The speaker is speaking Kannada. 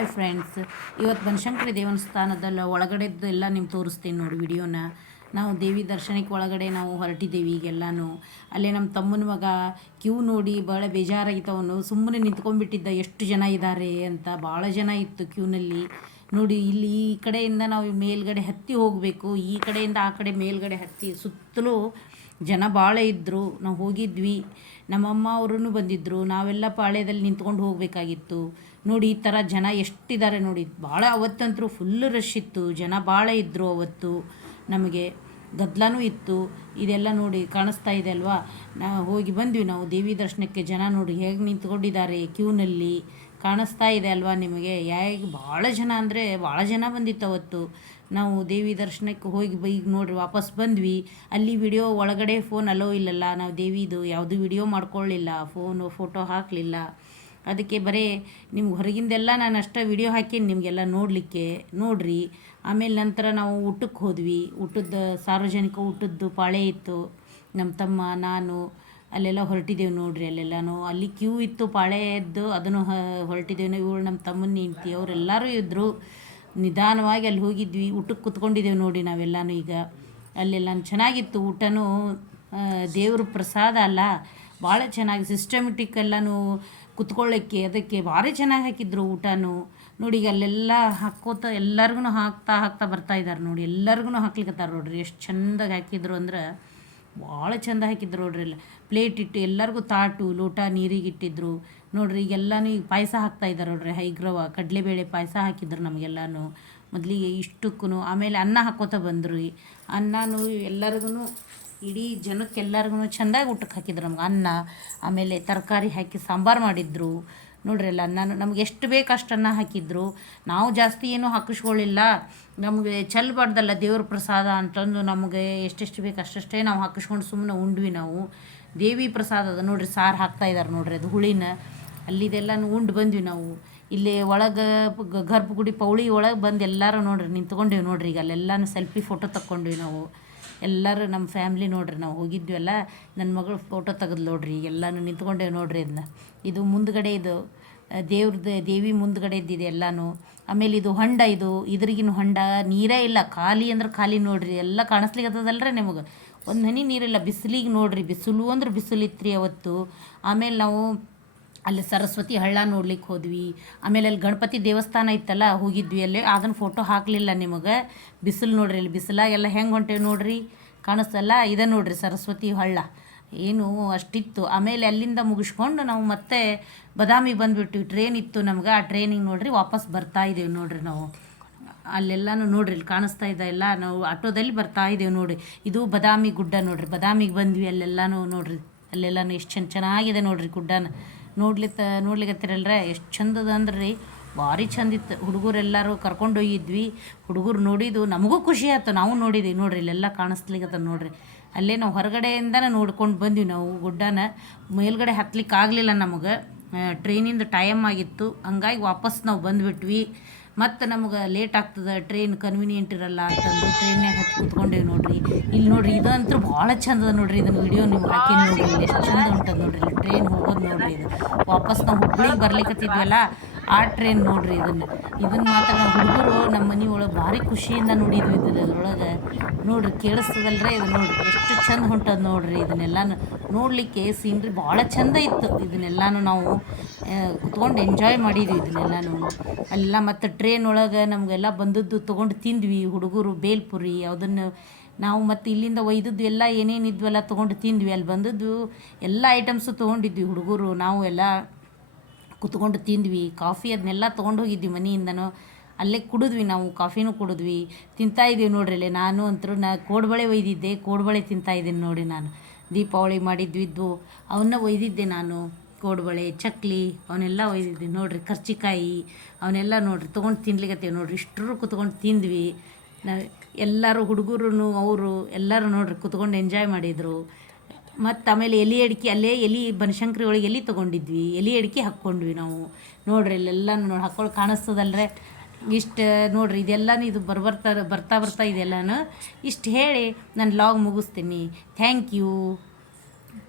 ಹಾಯ್ ಫ್ರೆಂಡ್ಸ್, ಇವತ್ತು ಬನಶಂಕರಿ ದೇವಸ್ಥಾನದಲ್ಲಿ ಒಳಗಡೆದ್ದು ಎಲ್ಲ ನಿಮ್ಗೆ ತೋರಿಸ್ತೀನಿ ನೋಡಿ ವಿಡಿಯೋನ. ನಾವು ದೇವಿ ದರ್ಶನಕ್ಕೆ ಒಳಗಡೆ ನಾವು ಹೊರಟಿದ್ದೀವಿ ಈಗೆಲ್ಲನೂ. ಅಲ್ಲೇ ನಮ್ಮ ತಮ್ಮನ ಮಗ ಕ್ಯೂ ನೋಡಿ ಭಾಳ ಬೇಜಾರಾಗಿತ್ತು. ಸುಮ್ಮನೆ ನಿಂತ್ಕೊಂಡ್ಬಿಟ್ಟಿದ್ದ, ಎಷ್ಟು ಜನ ಇದ್ದಾರೆ ಅಂತ. ಭಾಳ ಜನ ಇತ್ತು ಕ್ಯೂನಲ್ಲಿ ನೋಡಿ. ಇಲ್ಲಿ ಈ ಕಡೆಯಿಂದ ನಾವು ಮೇಲ್ಗಡೆ ಹತ್ತಿ ಹೋಗಬೇಕು, ಈ ಕಡೆಯಿಂದ ಆ ಕಡೆ ಮೇಲ್ಗಡೆ ಹತ್ತಿ ಸುತ್ತಲೂ ಜನ ಭಾಳ ಇದ್ದರು. ನಾವು ಹೋಗಿದ್ವಿ, ನಮ್ಮಮ್ಮ ಅವರೂ ಬಂದಿದ್ದರು. ನಾವೆಲ್ಲ ಪಾಳ್ಯದಲ್ಲಿ ನಿಂತ್ಕೊಂಡು ಹೋಗಬೇಕಾಗಿತ್ತು ನೋಡಿ. ಈ ಥರ ಜನ ಎಷ್ಟಿದ್ದಾರೆ ನೋಡಿ. ಭಾಳ ಅವತ್ತಂತರೂ ಫುಲ್ಲು ರಶ್ ಇತ್ತು, ಜನ ಭಾಳ ಇದ್ದರು ಅವತ್ತು. ನಮಗೆ ಗದ್ದಲನೂ ಇತ್ತು. ಇದೆಲ್ಲ ನೋಡಿ ಕಾಣಿಸ್ತಾ ಇದೆ ಅಲ್ವಾ. ಹೋಗಿ ಬಂದ್ವಿ ನಾವು ದೇವಿ ದರ್ಶನಕ್ಕೆ. ಜನ ನೋಡಿ ಹೇಗೆ ನಿಂತ್ಕೊಂಡಿದ್ದಾರೆ ಕ್ಯೂನಲ್ಲಿ, ಕಾಣಿಸ್ತಾ ಇದೆ ಅಲ್ವಾ ನಿಮಗೆ. ಭಾಳ ಜನ ಅಂದರೆ ಭಾಳ ಜನ ಬಂದಿತ್ತು ಅವತ್ತು. ನಾವು ದೇವಿ ದರ್ಶನಕ್ಕೆ ಹೋಗಿ ಈಗ ನೋಡ್ರಿ ವಾಪಸ್ ಬಂದ್ವಿ. ಅಲ್ಲಿ ವಿಡಿಯೋ ಒಳಗಡೆ ಫೋನ್ ಅಲೋ ಇಲ್ಲಲ್ಲ, ನಾವು ದೇವಿದು ಯಾವುದು ವಿಡಿಯೋ ಮಾಡ್ಕೊಳ್ಳಿಲ್ಲ, ಫೋಟೋ ಹಾಕಲಿಲ್ಲ. ಅದಕ್ಕೆ ಬರೀ ನಿಮ್ಗೆ ಹೊರಗಿಂದೆಲ್ಲ ನಾನು ಅಷ್ಟೇ ವಿಡಿಯೋ ಹಾಕೀನಿ ನಿಮಗೆಲ್ಲ ನೋಡಲಿಕ್ಕೆ, ನೋಡ್ರಿ. ಆಮೇಲೆ ನಂತರ ನಾವು ಊಟಕ್ಕೆ ಹೋದ್ವಿ. ಸಾರ್ವಜನಿಕ ಊಟದ್ದು ಪಾಳೆ ಇತ್ತು. ನಮ್ಮ ತಮ್ಮ ನಾನು ಅಲ್ಲೆಲ್ಲ ಹೊರಟಿದ್ದೇವೆ ನೋಡ್ರಿ. ಅಲ್ಲೆಲ್ಲನೂ ಅಲ್ಲಿ ಕ್ಯೂ ಇತ್ತು ಪಾಳೆಯದ್ದು, ಅದನ್ನು ಹೊರಟಿದ್ದೇವೆ. ಇವಳು ನಮ್ಮ ತಮ್ಮನ ಹೆಂಡ್ತಿ ಅವರೆಲ್ಲರೂ ಇದ್ದರು. ನಿಧಾನವಾಗಿ ಅಲ್ಲಿ ಹೋಗಿದ್ವಿ, ಊಟಕ್ಕೆ ಕುತ್ಕೊಂಡಿದ್ದೇವೆ ನೋಡಿ ನಾವೆಲ್ಲನೂ. ಈಗ ಅಲ್ಲೆಲ್ಲ ಚೆನ್ನಾಗಿತ್ತು ಊಟನೂ. ದೇವ್ರ ಪ್ರಸಾದ ಅಲ್ಲ, ಭಾಳ ಚೆನ್ನಾಗಿ ಸಿಸ್ಟಮೆಟಿಕ್ ಎಲ್ಲನೂ ಕುತ್ಕೊಳ್ಳೋಕ್ಕೆ ಅದಕ್ಕೆ ಭಾರಿ ಚೆನ್ನಾಗಿ ಹಾಕಿದ್ರು ಊಟನೂ ನೋಡಿ. ಈಗ ಅಲ್ಲೆಲ್ಲ ಹಾಕ್ಕೋತ ಎಲ್ಲರಿಗೂ ಹಾಕ್ತಾ ಬರ್ತಾಯಿದ್ದಾರೆ ನೋಡಿ. ಎಲ್ಲರಿಗೂ ಹಾಕ್ಲಿಕ್ಕತ್ತಾರೆ ನೋಡ್ರಿ. ಎಷ್ಟು ಚೆಂದಾಗಿ ಹಾಕಿದ್ರು ಅಂದ್ರೆ ಭಾಳ ಚೆಂದ ಹಾಕಿದ್ರು ನೋಡ್ರಿ. ಎಲ್ಲ ಪ್ಲೇಟ್ ಇಟ್ಟು ಎಲ್ಲರಿಗೂ ತಾಟು ಲೋಟ ನೀರಿಗೆ ಇಟ್ಟಿದ್ರು ನೋಡ್ರಿ. ಈಗೆಲ್ಲನೂ ಈಗ ಪಾಯಸ ಹಾಕ್ತಾಯಿದ್ದಾರೆ ನೋಡ್ರಿ. ಹೈಗ್ರವ ಕಡಲೆಬೇಳೆ ಪಾಯಸ ಹಾಕಿದ್ರು ನಮಗೆಲ್ಲನೂ ಮೊದಲಿಗೆ ಇಷ್ಟಕ್ಕೂ. ಆಮೇಲೆ ಅನ್ನ ಹಾಕ್ಕೋತ ಬಂದರು. ಅನ್ನನೂ ಎಲ್ಲರಿಗೂ ಇಡೀ ಜನಕ್ಕೆಲ್ಲರಿಗೂ ಚೆಂದಾಗಿ ಊಟಕ್ಕೆ ಹಾಕಿದ್ರು ನಮ್ಗೆ ಅನ್ನ. ಆಮೇಲೆ ತರಕಾರಿ ಹಾಕಿ ಸಾಂಬಾರು ಮಾಡಿದ್ರು ನೋಡ್ರಿ. ಎಲ್ಲ ಅನ್ನನೂ ನಮ್ಗೆ ಎಷ್ಟು ಬೇಕು ಅಷ್ಟು ಅನ್ನ ಹಾಕಿದ್ರು. ನಾವು ಜಾಸ್ತಿ ಏನೂ ಹಾಕಿಸ್ಕೊಳ್ಳಿಲ್ಲ, ನಮಗೆ ಚೆಲ್ಲಬಾರ್ದಲ್ಲ ದೇವ್ರ ಪ್ರಸಾದ ಅಂತಂದು ನಮಗೆ ಎಷ್ಟೆಷ್ಟು ಬೇಕು ಅಷ್ಟಷ್ಟೇ ನಾವು ಹಾಕಿಸ್ಕೊಂಡು ಸುಮ್ಮನೆ ಉಂಡ್ವಿ ನಾವು. ದೇವಿ ಪ್ರಸಾದ ಅದ ನೋಡ್ರಿ. ಸಾರು ಹಾಕ್ತಾಯಿದ್ದಾರೆ ನೋಡ್ರಿ, ಅದು ಹುಳಿನ. ಅಲ್ಲಿದೆಲ್ಲನೂ ಉಂಡು ಬಂದ್ವಿ ನಾವು. ಇಲ್ಲಿ ಒಳಗೆ ಗರ್ಭಗುಡಿ ಪೌಳಿ ಒಳಗೆ ಬಂದು ಎಲ್ಲರೂ ನೋಡ್ರಿ ನಿಂತ್ಕೊಂಡೇವಿ ನೋಡ್ರಿ. ಈಗ ಅಲ್ಲೆಲ್ಲನೂ ಸೆಲ್ಫಿ ಫೋಟೋ ತಕ್ಕೊಂಡ್ವಿ ನಾವು ಎಲ್ಲರೂ, ನಮ್ಮ ಫ್ಯಾಮ್ಲಿ ನೋಡ್ರಿ. ನಾವು ಹೋಗಿದ್ವಲ್ಲ, ನನ್ನ ಮಗಳು ಫೋಟೋ ತೆಗೆದು ನೋಡ್ರಿ. ಎಲ್ಲನೂ ನಿಂತ್ಕೊಂಡೇವೆ ನೋಡ್ರಿ. ಅದನ್ನ ಇದು ಮುಂದ್ಗಡೆ ಇದು ದೇವಿ ಮುಂದ್ಗಡೆ ಇದ್ದಿದೆ ಎಲ್ಲನೂ. ಆಮೇಲೆ ಇದು ಹೊಂಡ, ಇದ್ರಿಗಿನ ಹೊಂಡ ನೀರೇ ಇಲ್ಲ, ಖಾಲಿ ಅಂದ್ರೆ ಖಾಲಿ ನೋಡ್ರಿ. ಎಲ್ಲ ಕಾಣಿಸ್ಲಿಕ್ಕತ್ತದಲ್ರಿ ನಿಮಗೆ, ಒಂದು ಹನಿ ನೀರಿಲ್ಲ. ಬಿಸಿಲಿಗೆ ನೋಡ್ರಿ, ಬಿಸಿಲು ಅಂದ್ರೆ ಬಿಸಿಲಿತ್ರಿ ಅವತ್ತು. ಆಮೇಲೆ ನಾವು ಅಲ್ಲಿ ಸರಸ್ವತಿ ಹಳ್ಳ ನೋಡ್ಲಿಕ್ಕೆ ಹೋದ್ವಿ. ಆಮೇಲೆ ಅಲ್ಲಿ ಗಣಪತಿ ದೇವಸ್ಥಾನ ಇತ್ತಲ್ಲ, ಹೋಗಿದ್ವಿ ಅಲ್ಲಿ. ಅದನ್ನು ಫೋಟೋ ಹಾಕಲಿಲ್ಲ ನಿಮಗೆ. ಬಿಸಿಲು ನೋಡ್ರಿ, ಇಲ್ಲಿ ಬಿಸಿಲಾಗೆಲ್ಲ ಹೆಂಗೆ ಹೊಂಟೇವೆ ನೋಡ್ರಿ, ಕಾಣಿಸ್ತಲ್ಲ. ಇದೆ ನೋಡ್ರಿ ಸರಸ್ವತಿ ಹಳ್ಳ, ಏನು ಅಷ್ಟಿತ್ತು. ಆಮೇಲೆ ಅಲ್ಲಿಂದ ಮುಗಿಸ್ಕೊಂಡು ನಾವು ಮತ್ತೆ ಬದಾಮಿಗೆ ಬಂದುಬಿಟ್ವಿ. ಟ್ರೈನ್ ಇತ್ತು ನಮ್ಗೆ, ಆ ಟ್ರೈನಿಗೆ ನೋಡ್ರಿ ವಾಪಸ್ ಬರ್ತಾ ಇದ್ದೇವೆ ನೋಡ್ರಿ ನಾವು. ಅಲ್ಲೆಲ್ಲನೂ ನೋಡ್ರಿ, ಇಲ್ಲಿ ಕಾಣಿಸ್ತಾ ಇದೆ ಎಲ್ಲ. ನಾವು ಆಟೋದಲ್ಲಿ ಬರ್ತಾ ಇದ್ದೇವೆ ನೋಡಿ. ಇದು ಬದಾಮಿ ಗುಡ್ಡ ನೋಡ್ರಿ. ಬದಾಮಿಗೆ ಬಂದ್ವಿ. ಅಲ್ಲೆಲ್ಲನೂ ನೋಡ್ರಿ, ಅಲ್ಲೆಲ್ಲನೂ ಎಷ್ಟು ಚೆನ್ನಾಗಿದೆ ನೋಡ್ರಿ ಗುಡ್ಡನ. ನೋಡ್ಲಿಕ್ಕತ್ತಿರಲ್ರ ಎಷ್ಟು ಚಂದದ ಅಂದ್ರೆ ರೀ, ಭಾರಿ ಚಂದಿತ್ತು. ಹುಡುಗರೆಲ್ಲರೂ ಕರ್ಕೊಂಡೋಗಿದ್ವಿ. ಹುಡುಗರು ನೋಡಿದ್ದು ನಮಗೂ ಖುಷಿ ಆಯ್ತು, ನಾವು ನೋಡಿದ್ವಿ ನೋಡ್ರಿ. ಇಲ್ಲೆಲ್ಲ ಕಾಣಿಸ್ಲಿಕ್ಕತ್ತ ನೋಡ್ರಿ. ಅಲ್ಲೇ ನಾವು ಹೊರಗಡೆಯಿಂದನೇ ನೋಡ್ಕೊಂಡು ಬಂದ್ವಿ ನಾವು ಗುಡ್ಡನ. ಮೇಲ್ಗಡೆ ಹತ್ಲಿಕ್ಕೆ ಆಗಲಿಲ್ಲ ನಮಗೆ, ಟ್ರೈನಿಂದ ಟೈಮ್ ಆಗಿತ್ತು. ಹಂಗಾಗಿ ವಾಪಸ್ ನಾವು ಬಂದುಬಿಟ್ವಿ. ಮತ್ತು ನಮ್ಗೆ ಲೇಟ್ ಆಗ್ತದೆ, ಟ್ರೈನ್ ಕನ್ವೀನಿಯೆಂಟ್ ಇರಲ್ಲ ಅಂತಂದು ಟ್ರೈನ್ಯಾಗ ಹತ್ತಿ ಕೂತ್ಕೊಂಡೇವಿ ನೋಡ್ರಿ. ಇಲ್ಲಿ ನೋಡ್ರಿ, ಇದಂತೂ ಭಾಳ ಚಂದದ ನೋಡ್ರಿ. ಇದನ್ನು ವಿಡಿಯೋ ನಿಮ್ಗೆ ಹಾಕೀನಿ ನೋಡ್ರಿ, ಎಷ್ಟು ಚಂದ ಉಂಟದ ನೋಡ್ರಿ. ಇಲ್ಲಿ ಟ್ರೈನ್ ಹೋಗೋದು ನೋಡ್ರಿ. ಇದು ವಾಪಸ್ ನಾವು ಹುಬ್ಳಿಗೆ ಬರ್ಲಿಕ್ಕತ್ತಿದ್ವಲ್ಲ, ಆ ಟ್ರೈನ್ ನೋಡ್ರಿ. ಇದನ್ನು ಮಾತ್ರ ನಾವು ಹುಡುಗರು ನಮ್ಮ ಮನೆ ಒಳಗೆ ಭಾರಿ ಖುಷಿಯಿಂದ ನೋಡಿದ್ವಿ. ಅದ್ರೊಳಗೆ ನೋಡ್ರಿ, ಕೇಳಿಸ್ತದಲ್ರಿ. ಇದು ನೋಡ್ರಿ ಎಷ್ಟು ಚಂದ ಹೊಂಟದ ನೋಡ್ರಿ. ಇದನ್ನೆಲ್ಲನೂ ನೋಡಲಿಕ್ಕೆ ಸೀನ್ರಿ ಭಾಳ ಚಂದ ಇತ್ತು. ಇದನ್ನೆಲ್ಲನೂ ನಾವು ಕುತ್ಕೊಂಡು ಎಂಜಾಯ್ ಮಾಡಿದ್ವಿ ಇದನ್ನೆಲ್ಲನೂ. ಅಲ್ಲೆಲ್ಲ ಮತ್ತು ಟ್ರೈನ್ ಒಳಗೆ ನಮಗೆಲ್ಲ ಬಂದದ್ದು ತೊಗೊಂಡು ತಿಂದ್ವಿ ಹುಡುಗರು. ಬೇಲ್ಪುರಿ ಅದನ್ನು ನಾವು ಮತ್ತು ಇಲ್ಲಿಂದ ಒಯ್ದದ್ದು ಎಲ್ಲ ಏನೇನಿದ್ವಲ್ಲ ತೊಗೊಂಡು ತಿಂದ್ವಿ. ಅಲ್ಲಿ ಬಂದದ್ದು ಎಲ್ಲ ಐಟಮ್ಸು ತೊಗೊಂಡಿದ್ವಿ ಹುಡುಗರು. ನಾವು ಎಲ್ಲ ಕುತ್ಕೊಂಡು ತಿಂದ್ವಿ. ಕಾಫಿ ಅದನ್ನೆಲ್ಲ ತೊಗೊಂಡು ಹೋಗಿದ್ವಿ ಮನೆಯಿಂದನೂ. ಅಲ್ಲೇ ಕುಡಿದ್ವಿ ನಾವು, ಕಾಫಿನೂ ಕುಡಿದ್ವಿ. ತಿಂತಾಯಿದ್ದೀವಿ ನೋಡ್ರಿ. ಅಲ್ಲಿ ನಾನು ಅಂತರೂ ಕೋಡ್ಬಳೆ ಒಯ್ದಿದ್ದೆ, ಕೋಡ್ಬಳೆ ತಿಂತಾಯಿದ್ದೀನಿ ನೋಡಿ. ನಾನು ದೀಪಾವಳಿ ಮಾಡಿದ್ವಿದ್ದು ಅವನ್ನ ಒಯ್ದಿದ್ದೆ ನಾನು. ಕೋಡ್ಬಳೆ, ಚಕ್ಲಿ ಅವನ್ನೆಲ್ಲ ಒಯ್ದಿದ್ದೆ ನೋಡ್ರಿ. ಕರ್ಚಿಕಾಯಿ ಅವನ್ನೆಲ್ಲ ನೋಡ್ರಿ ತೊಗೊಂಡು ತಿನ್ಲಿಕ್ಕತ್ತೀವಿ ನೋಡ್ರಿ. ಇಷ್ಟರು ಕುತ್ಕೊಂಡು ತಿಂದ್ವಿ ನಾವು ಎಲ್ಲರೂ. ಹುಡುಗರು ಅವರು ಎಲ್ಲರೂ ನೋಡ್ರಿ ಕುತ್ಕೊಂಡು ಎಂಜಾಯ್ ಮಾಡಿದರು. ಮತ್ತು ಆಮೇಲೆ ಎಲೆ ಅಡಿಕೆ, ಅಲ್ಲೇ ಬನಶಂಕರಿ ಒಳಗೆ ಎಲೆ ತೊಗೊಂಡಿದ್ವಿ. ಎಲೆ ಅಡಿಕೆ ಹಾಕ್ಕೊಂಡ್ವಿ ನಾವು ನೋಡ್ರಿ. ಇಲ್ಲೆಲ್ಲ ನೋಡಿ ಹಾಕ್ಕೊಳ್ಳಿ ಕಾಣಿಸ್ತದಲ್ರೆ. ಇಷ್ಟು ನೋಡ್ರಿ, ಇದೆಲ್ಲನೂ ಇದು ಬರ್ತಾ ಇದೆಲ್ಲನೂ. ಇಷ್ಟು ಹೇಳಿ ನಾನು ಲಾಗ್ ಮುಗಿಸ್ತೀನಿ. Thank you.